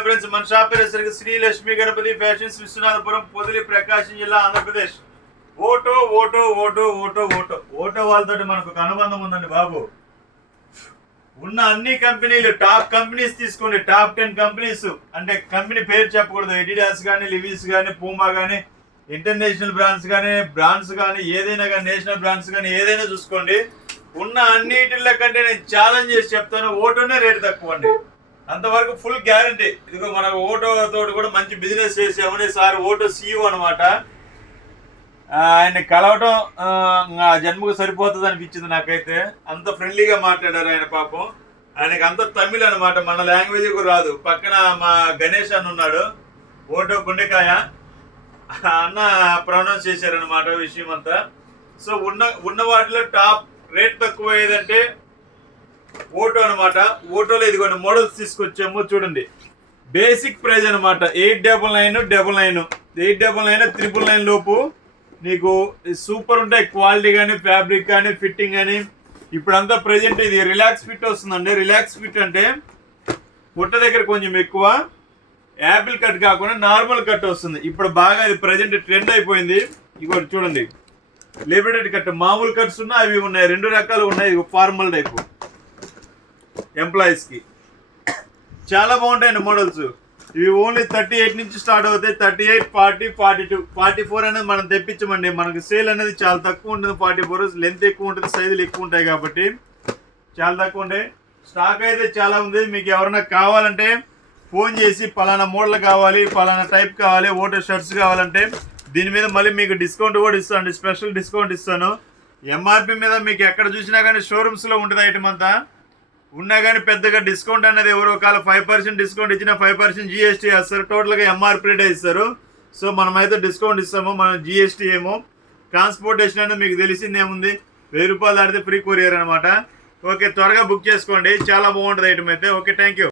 Hello friends, మన shop పేరు Shri Lakshmi Ganapati fashions, Viswanathapuram, Podili, ప్రకాశం జిల్లా, ఆంధ్రప్రదేశ్. ఓటో ఓటో ఓటో ఓటో ఓటో ఓటో వాళ్ళతో మనకు అనుబంధం ఉందండి బాబు. ఉన్న అన్ని కంపెనీలు టాప్ కంపెనీస్ తీసుకోండి. టాప్ 10 కంపెనీస్ అంటే కంపెనీ పేరు చెప్పకూడదు. ఎడిడాస్ కానీ, లివిస్ కానీ, పూమా కానీ, ఇంటర్నేషనల్ బ్రాండ్స్ కానీ ఏదైనా కానీ, నేషనల్ బ్రాండ్స్ కానీ ఏదైనా చూసుకోండి. ఉన్న అన్నిటిలో కంటే నేను ఛాలెంజ్ చేసి చెప్తాను, ఓటోనే రేటు తక్కువ అండి. అంతవరకు ఫుల్ గ్యారంటీ. ఇదిగో మన ఓటో తోటి కూడా మంచి బిజినెస్ చేసామని సార్ ఓటో సీఈఓ అనమాట. ఆయన కలవటం జన్మకు సరిపోతుంది అనిపించింది నాకైతే. అంత ఫ్రెండ్లీగా మాట్లాడారు ఆయన. పాపం ఆయనకి అంత తమిళ్ అనమాట, మన లాంగ్వేజ్ కూడా రాదు. పక్కన మా గణేష్ అన్న ఉన్నాడు, ఓటో గుండెకాయ అన్న ప్రొనౌన్స్ చేశారనమాట విషయం అంతా. సో ఉన్న వాటిలో టాప్ రేట్ తక్కువ ఏదంటే ఓటో అనమాట. ఓటోలో ఇదిగోండి మోడల్స్ తీసుకొచ్చాము చూడండి. బేసిక్ ప్రైజ్ అనమాట 899, 899 లోపు నీకు సూపర్ ఉంటాయి. క్వాలిటీ కానీ, ఫ్యాబ్రిక్ కానీ, ఫిట్టింగ్ కానీ. ఇప్పుడంతా ప్రెజెంట్ ఇది రిలాక్స్ ఫిట్ వస్తుందండి. రిలాక్స్ ఫిట్ అంటే పుట్ట దగ్గర కొంచెం ఎక్కువ, యాపిల్ కట్ కాకుండా నార్మల్ కట్ వస్తుంది. ఇప్పుడు బాగా ఇది ప్రెజెంట్ ట్రెండ్ అయిపోయింది. ఇగోటి చూడండి, లిబరేటెడ్ కట్, మామూలు కట్స్ ఉన్నాయి, అవి ఉన్నాయి, 2 రకాలు ఉన్నాయి. ఇది ఫార్మల్ టైపు ఎంప్లాయీస్కి చాలా బాగుంటాయండి మోడల్స్. ఇవి ఓన్లీ 38 నుంచి స్టార్ట్ అవుతాయి. 38, 40, 42, 44 అనేది మనం తెప్పించమండి. మనకు సేల్ అనేది చాలా తక్కువ ఉంటుంది. 44 లెంత్ ఎక్కువ ఉంటుంది, సైజులు ఎక్కువ ఉంటాయి కాబట్టి చాలా తక్కువ ఉంటాయి. స్టాక్ అయితే చాలా ఉంది. మీకు ఎవరైనా కావాలంటే ఫోన్ చేసి పలానా మోడల్ కావాలి, పలానా టైప్ కావాలి, ఓటో షర్ట్స్ కావాలంటే దీని మీద మళ్ళీ మీకు డిస్కౌంట్ కూడా ఇస్తాను, స్పెషల్ డిస్కౌంట్ ఇస్తాను. ఎంఆర్పి మీద మీకు ఎక్కడ చూసినా కానీ షోరూమ్స్లో ఉంటుంది ఐటమ్ అంతా. ఉన్నా కానీ పెద్దగా డిస్కౌంట్ అనేది ఎవరు ఒకవేళ 5% డిస్కౌంట్ ఇచ్చినా 5% జిఎస్టీ వేస్తారు. టోటల్గా ఎంఆర్పీ రేటే ఇస్తారు. సో మనమైతే డిస్కౌంట్ ఇస్తాము. మన జిఎస్టీ ఏమో. ట్రాన్స్పోర్టేషన్ అనేది మీకు తెలిసింది ఏముంది, 1000 రూపాయలు దాటితే ఫ్రీ కొరియర్ అనమాట. ఓకే, త్వరగా బుక్ చేసుకోండి. చాలా బాగుంటుంది ఐటమ్ అయితే. Okay, thank you.